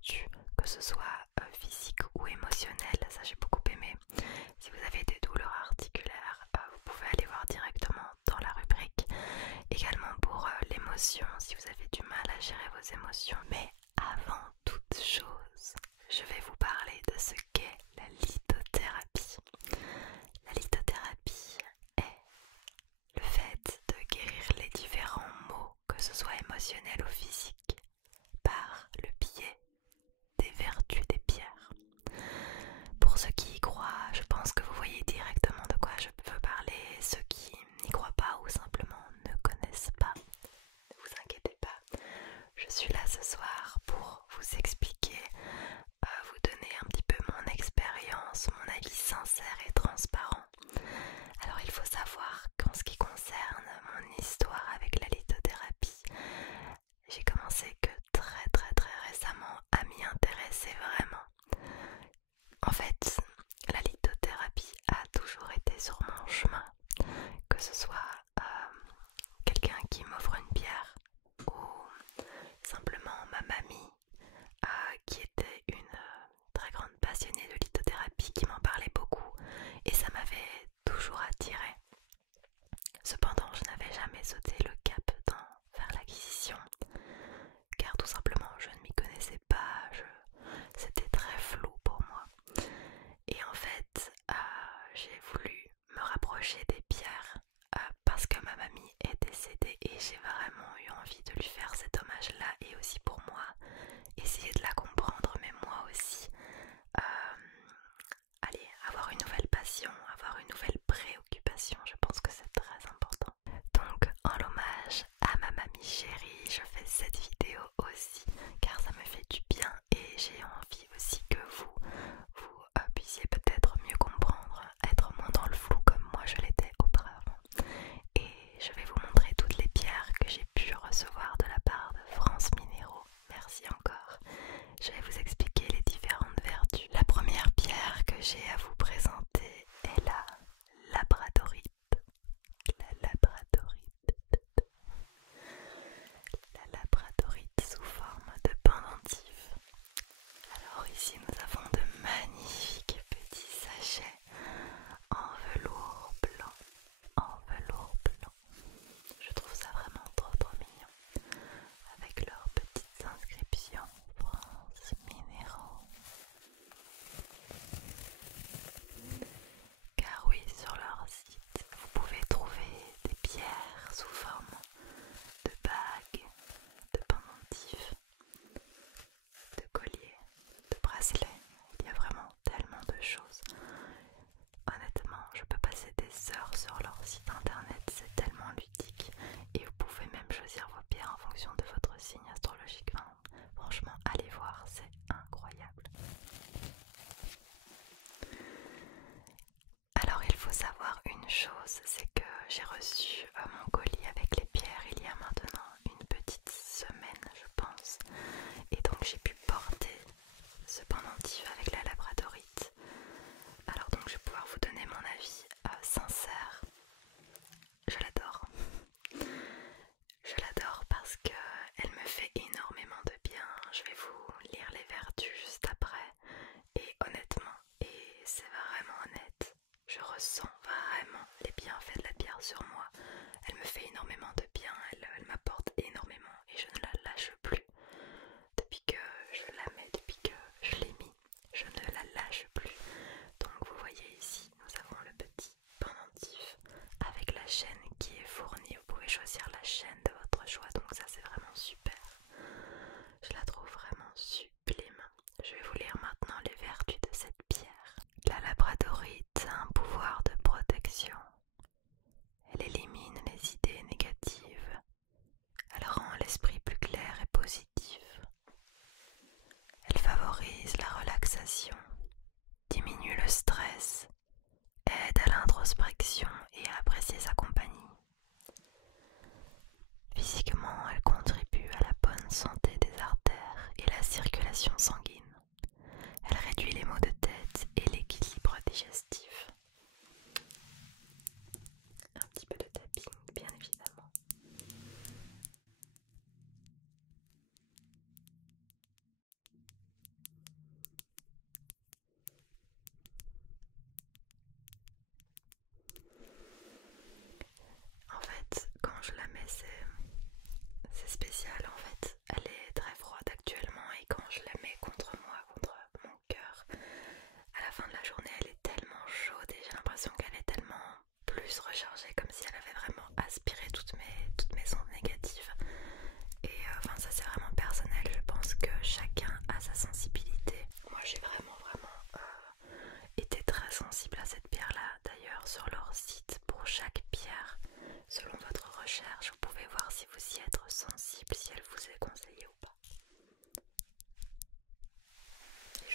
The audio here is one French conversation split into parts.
vertus, que ce soit physiques ou émotionnelles, ça j'ai beaucoup aimé. Si vous avez des douleurs articulaires, vous pouvez aller voir directement dans la rubrique. Également pour l'émotion, si vous avez du mal à gérer vos émotions. Mais avant toute chose, je vais vous parler de ce qu'est la lithothérapie. La lithothérapie est le fait de guérir les différents maux, que ce soit émotionnels ou physiques, par le biais des vertus des pierres. Pour ceux qui y croient, je pense que vous voyez directement de quoi je veux parler. Ceux qui n'y croient pas ou simplement ne connaissent pas, ne vous inquiétez pas. Je suis là ce soir pour vous expliquer, vous donner un petit peu mon expérience, mon avis sincère et transparent. Alors il faut savoir qu'en ce qui concerne mon histoire avec la lithothérapie, j'ai commencé que très récemment à m'y intéresser vraiment. En fait, la lithothérapie a toujours été sur mon chemin, que ce soit quelqu'un qui m'offre une pierre ou simplement ma mamie qui était une très grande passionnée de lithothérapie qui m'en parlait beaucoup et ça m'avait toujours attirée. Cependant, je n'avais jamais sauté le cap dans faire l'acquisition car tout simplement je ne m'y connaissais pas, c'était très flou pour moi. Et en fait, j'ai voulu me rapprocher des pierres parce que ma mamie est décédée et j'ai vraiment eu envie de lui faire cet hommage-là et aussi pour moi, essayer de la comprendre, mais moi aussi, allez, avoir une nouvelle passion, avoir une nouvelle préoccupation, je pense que c'est très important. Donc, en l'hommage à ma mamie chérie, je fais cette vidéo aussi car ça me fait du bien et j'ai envie aussi que vous puissiez peut-être mieux comprendre, être moins dans le flou comme moi je l'étais auparavant. Et je vais vous montrer toutes les pierres que j'ai pu recevoir de la part de France Minéraux. Merci encore. Je vais vous expliquer les différentes vertus. La première pierre que j'ai à vous présenter est la labradorite. La labradorite. La labradorite sous forme de pendentif. Alors ici nous avons de magnifiques petits sachets en velours blanc. En velours blanc. Je trouve ça vraiment trop mignon. Avec leurs petites inscriptions France Minéraux. Car oui, sur leur site, vous pouvez trouver des pierres sous forme de bagues, de pendentifs, de colliers, de bracelets. Il y a vraiment tellement de choses. Honnêtement, je peux passer des heures sur leur site internet, c'est tellement ludique. Et vous pouvez même choisir vos pierres en fonction de votre signe astrologique. Enfin, franchement, allez voir, c'est incroyable. Alors il faut savoir une chose, c'est que j'ai reçu mon colis avec les pierres il y a maintenant une petite semaine je pense. Et donc j'ai pu porter ce pendentif avec la labradorite. Alors donc je vais pouvoir vous donner mon avis sincère. Je l'adore. Je l'adore parce qu'elle me fait énormément de bien. Je vais vous lire les vertus juste après. Et honnêtement, et c'est vraiment honnête, je ressens vraiment les bienfaits de la pierre sur moi. Elle me fait énormément de bien, elle m'apporte énormément et je ne la lâche plus. Depuis que je la mets, depuis que je l'ai mis, je ne la lâche plus. Donc vous voyez ici, nous avons le petit pendentif avec la chaîne qui est fournie. Vous pouvez choisir la chaîne de votre choix, donc ça c'est vraiment super. Je la trouve vraiment sublime. Je vais vous lire maintenant les vertus de cette pierre. La labradorite a un pouvoir de protection. Elle élimine les idées négatives. Elle rend l'esprit plus clair et positif. Elle favorise la relaxation, diminue le stress, aide à l'introspection et à apprécier sa compagnie. Physiquement, elle contribue à la bonne santé des artères et la circulation sanguine. Elle réduit les maux de tête et l'équilibre digestif. Un petit peu de tapping, bien évidemment.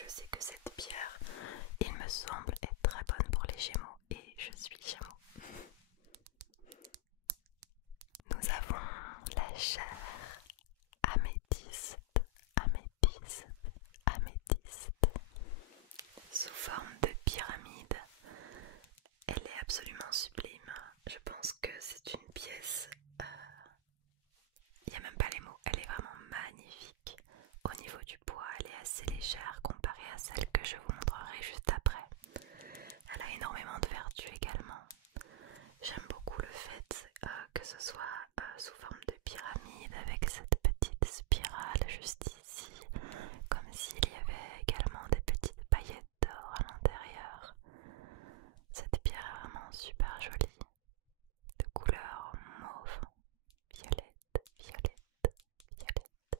je sais que cette pierre, il me semble, est très bonne pour les Gémeaux et je suis Gémeaux. Nous avons la chair améthyste, améthyste, améthyste, sous forme de pyramide. Elle est absolument sublime. Je pense que c'est une pièce, il n'y a même pas les mots, elle est vraiment magnifique. Au niveau du poids, elle est assez légère comparée à celle que je vous montrerai juste après. Elle a énormément de vertus également. J'aime beaucoup le fait que ce soit sous forme de pyramide avec cette petite spirale juste ici, comme s'il y avait également des petites paillettes d'or à l'intérieur. Cette pierre est vraiment super jolie, de couleur mauve, violette, violette, violette.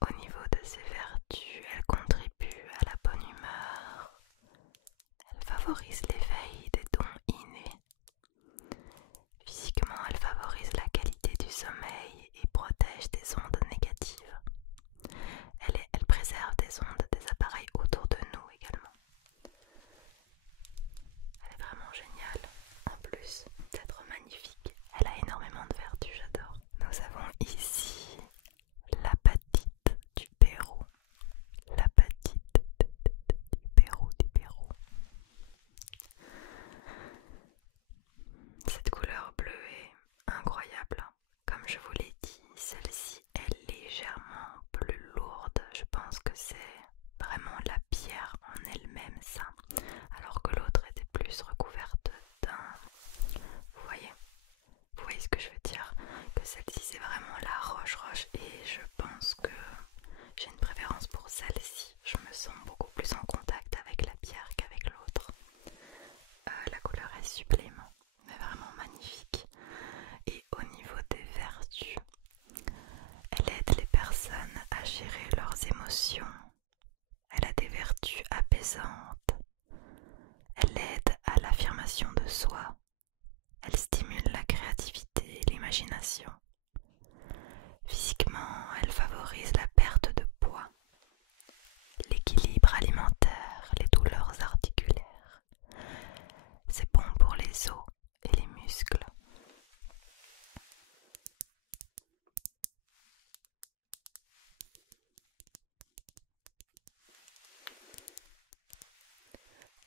Au niveau de ses vertus, elle contribue à la bonne humeur, elle favorise l'éveil des dons innés. Physiquement, elle favorise la qualité du sommeil et protège des ondes négatives. Elle préserve des ondes des appareils autour de nous également. Elle est vraiment géniale. En plus d'être magnifique, elle a énormément de vertus, j'adore. Nous avons ici l'apatite du Pérou. L'apatite du Pérou, du Pérou. Cette couleur bleue est incroyable. Comme je vous l'ai dit, celle-ci est légèrement plus lourde. Je pense que c'est vraiment la pierre en elle-même, ça. Alors que l'autre était plus recouverte d'un... Vous voyez ce que je veux dire? Que celle-ci c'est vraiment la roche-roche et je pense que j'ai une préférence pour celle-ci. Je me sens beaucoup plus en contact avec la pierre qu'avec l'autre. La couleur est sublime, mais vraiment magnifique. Et au niveau des vertus, elle aide les personnes à gérer leurs émotions. Elle a des vertus apaisantes. Elle aide à l'affirmation de soi. Elle stimule la créativité et l'imagination. Physiquement, elle favorise la perte de poids, l'équilibre alimentaire, les douleurs articulaires. C'est bon pour les os et les muscles.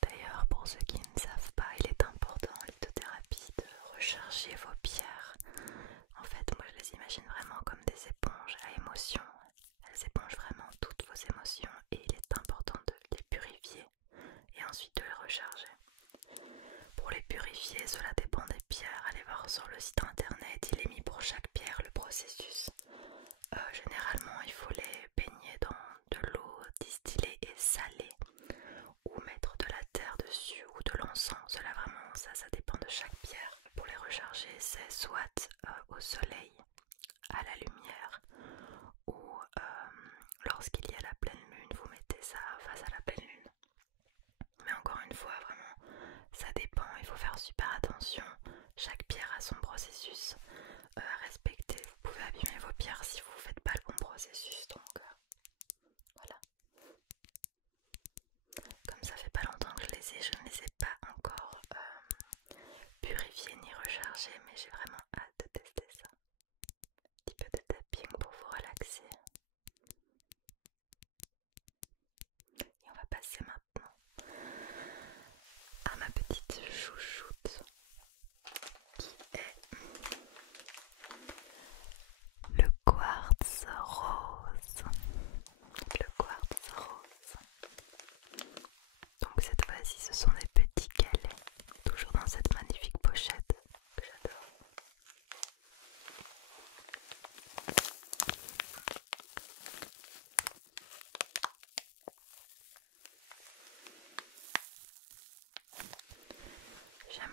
D'ailleurs, pour ceux qui ne savent pas, il est important en lithothérapie de recharger vos pierres. En fait, moi je les imagine vraiment comme des éponges à émotions. Elles épongent vraiment toutes vos émotions et il est important de les purifier et ensuite de les recharger. Pour les purifier, cela dépend des pierres. Allez voir sur le site internet, il est mis pour chaque pierre le processus. Généralement, il faut les baigner dans de l'eau distillée et salée ou mettre de la terre dessus ou de l'encens. Cela vraiment, ça dépend de chaque pierre. Pour les recharger, c'est soit au soleil, à la lumière, ou lorsqu'il y a la pleine lune, vous mettez ça face à la pleine lune. Mais encore une fois, vraiment, ça dépend, il faut faire super attention. Chaque pierre a son processus à respecter. Vous pouvez abîmer vos pierres si vous ne faites pas le bon processus, donc voilà. Comme ça fait pas longtemps que je ne les ai pas encore purifiées ni rechargées, mais j'ai vraiment hâte de tester ça. Un petit peu de tapping pour vous relaxer. Et on va passer maintenant à ma petite chouchoute qui est le quartz rose. Le quartz rose. Donc cette fois-ci ce sont des petits galets, toujours dans cette magnifique pochette que j'adore. J'aime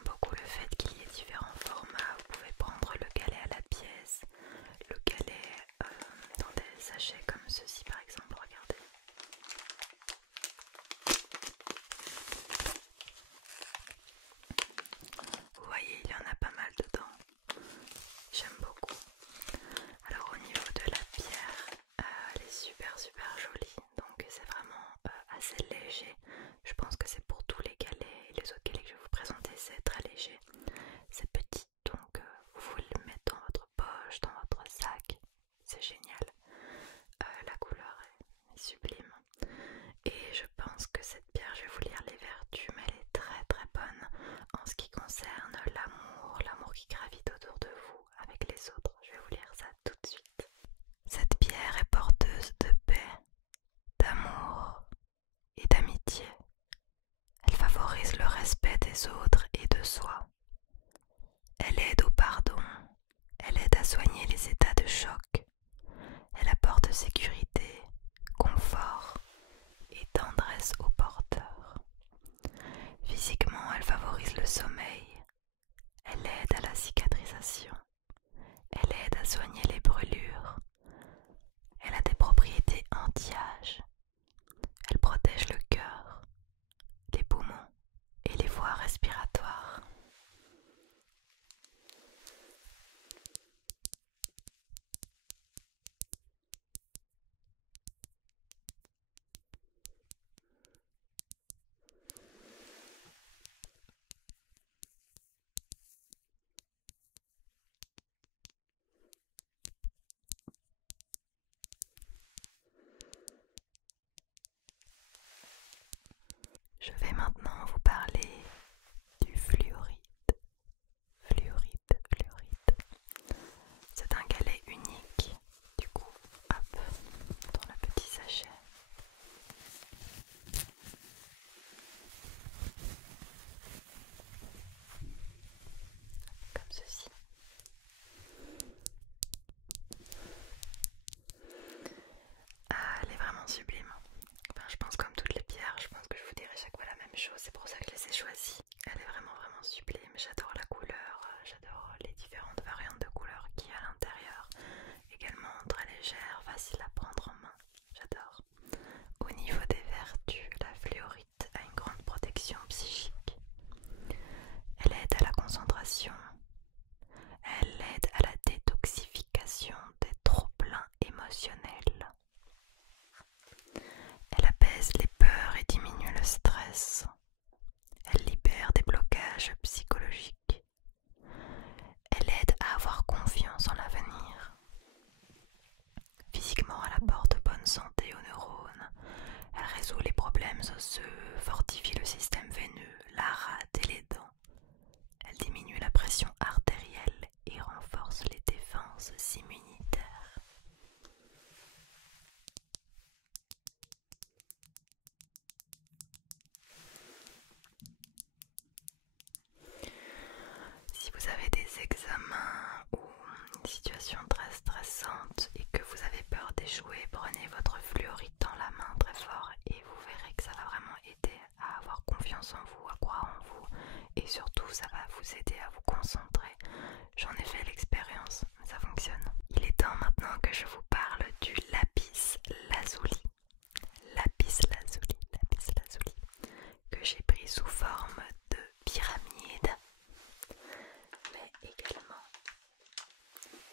Je vais maintenant vous parler du fluorite. Fluorite, fluorite. C'est un galet unique. Du coup, hop, dans le petit sachet. Comme ceci. Ah, elle est vraiment sublime. Enfin, je pense comme toutes les pierres, je pense que je vous dirai chaque fois la même chose, c'est pour ça que je les ai choisies. Elle est vraiment sublime, j'adore la couleur, j'adore les différentes variantes de couleurs qu'il y a à l'intérieur. Également très légère, facile à prendre en main, j'adore. Au niveau des vertus, la fluorite a une grande protection psychique. Elle aide à la concentration, elle aide à la détoxification des trop-pleins émotionnels. Elle apaise les peurs et diminue le stress. Elle libère des blocages psychologiques. Elle aide à avoir confiance en l'avenir. Physiquement, elle apporte bonne santé aux neurones. Elle résout les problèmes osseux, fortifie le système veineux, la rate et les dents. Elle diminue la pression artérielle et renforce les défenses immunitaires. Si vous avez des examens ou une situation très stressante et que vous avez peur d'échouer, prenez votre fluorite dans la main très fort et vous verrez que ça va vraiment aider à avoir confiance en vous, à croire en vous et surtout ça va vous aider à vous concentrer. J'en ai fait l'expérience, ça fonctionne. Il est temps maintenant que je vous parle du lapis lazuli. Lapis lazuli, lapis lazuli, que j'ai pris sous forme de pyramide, mais également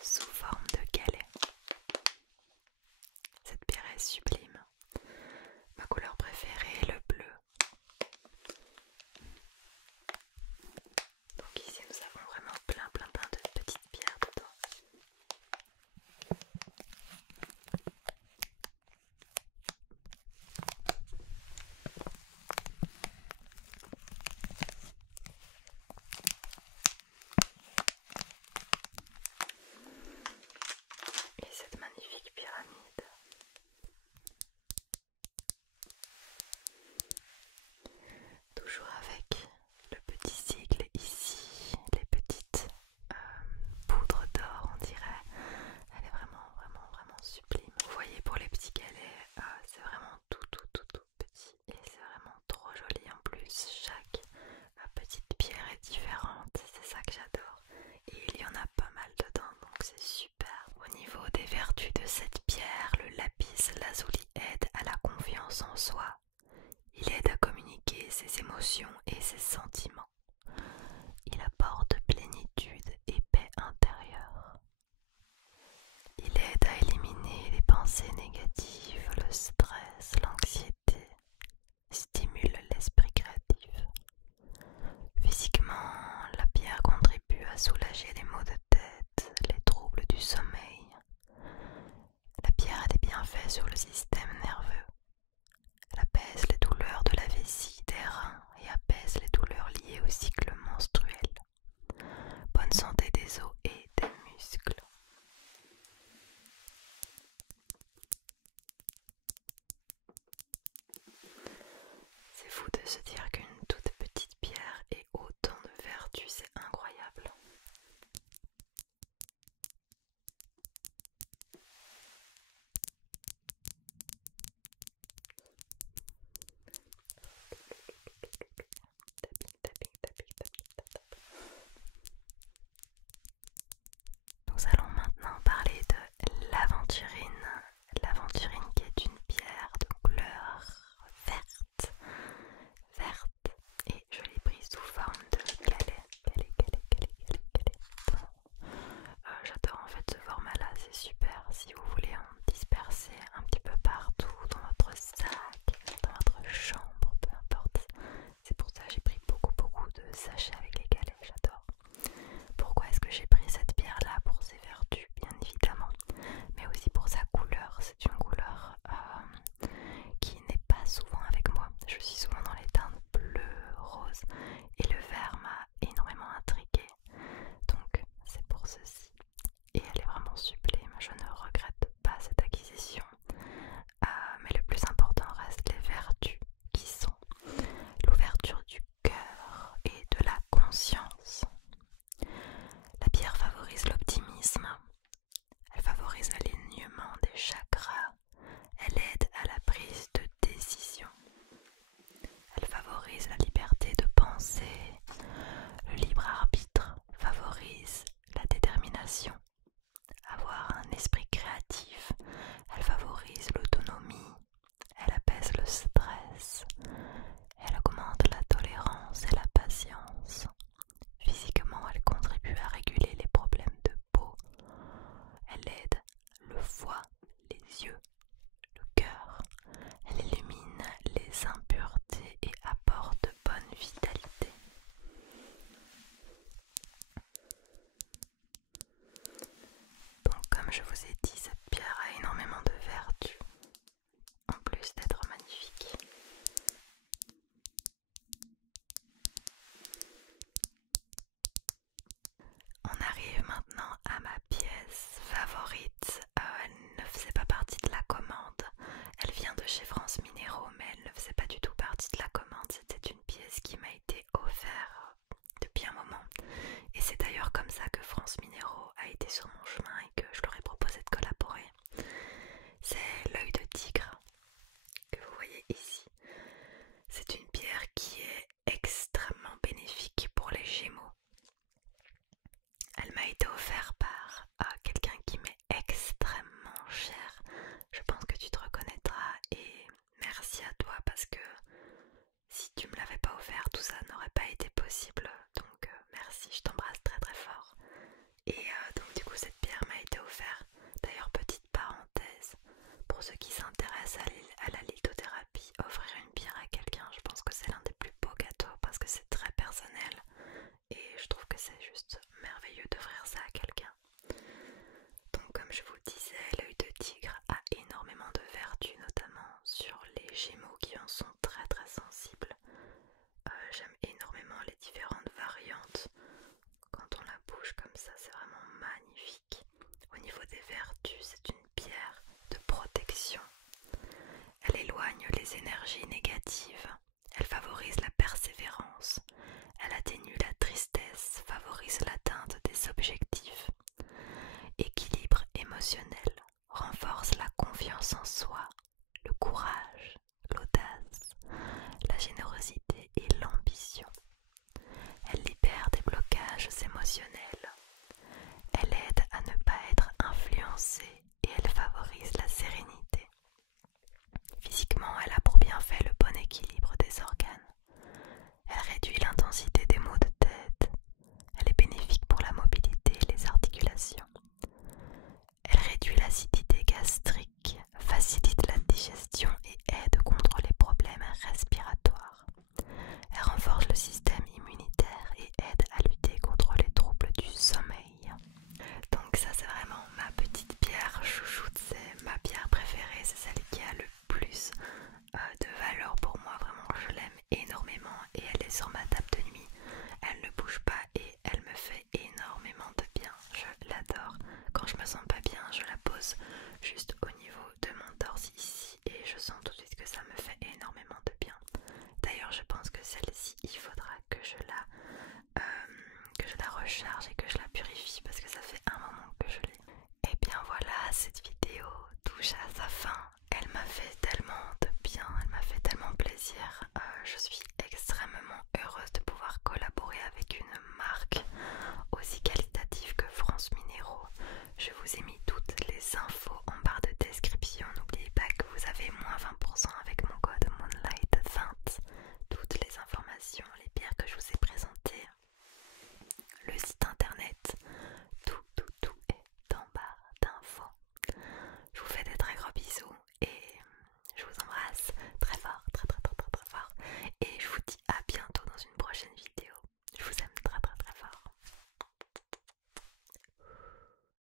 sous forme de galet. Cette pierre est sublime. Ma couleur préférée est le bleu. Donc ici nous avons vraiment plein de petites pierres dedans. comme je vous ai dit, cette pierre a énormément de vertus, en plus d'être magnifique. On arrive maintenant à ma pièce favorite. Elle ne faisait pas partie de la commande. Elle vient de chez France Minéraux, mais elle ne faisait pas du tout partie de la commande. C'était une pièce qui m'a été offerte depuis un moment. Et c'est d'ailleurs comme ça que France Minéraux a été sur mon chemin et que je leur ai proposé de collaborer. C'est l'œil de tigre que vous voyez ici. C'est une pierre qui est extrêmement bénéfique pour les Gémeaux. Elle m'a été offerte par quelqu'un qui m'est extrêmement cher. Je pense que tu te reconnaîtras et merci à toi parce que si tu me l'avais pas offert, tout ça n'aurait pas été possible. Donc merci, je t'embrasse très très fort. Et donc du coup cette pierre m'a été offerte. D'ailleurs petite parenthèse, pour ceux qui s'intéressent à la lithothérapie, offrir une pierre à quelqu'un, je pense que c'est l'un des plus beaux gâteaux parce que c'est très personnel. Et je trouve que c'est juste merveilleux d'offrir ça à quelqu'un. Donc comme je vous le disais, l'œil de tigre a énormément de vertus, notamment sur les Gémeaux qui en sont très très sensibles. J'aime énormément les différentes variantes. Quand on la bouge comme ça, c'est vraiment magnifique. Au niveau des vertus, c'est une pierre de protection. Elle éloigne les énergies négatives. Elle favorise la persévérance. Elle atténue la tristesse, favorise l'atteinte des objectifs. Équilibre émotionnel, renforce la confiance en soi, le courage, l'audace, la générosité et l'ambition. Elle libère des blocages émotionnels. Elle aide à ne pas être influencée et elle favorise la sérénité. Physiquement, elle a pour bienfait le bon équilibre des organes. Elle réduit l'intensité des maux de tête. Elle est bénéfique pour la mobilité et les articulations. Elle réduit l'acidité gastrique, facilite la digestion et aide contre les problèmes respiratoires. Elle renforce le système immunitaire et aide à lutter contre les troubles du sommeil. Donc ça c'est vraiment ma petite pierre chouchoute, c'est ma pierre préférée, c'est celle qui a le plus de valeur pour moi, vraiment je l'aime énormément et elle est sur ma table de nuit. Elle ne bouge pas et elle me fait énormément de bien, je l'adore. Quand je me sens pas bien, je la pose juste au niveau de mon torse ici et je sens tout de suite que ça me fait énormément de bien. D'ailleurs je pense que celle-ci il faudra que je la recharge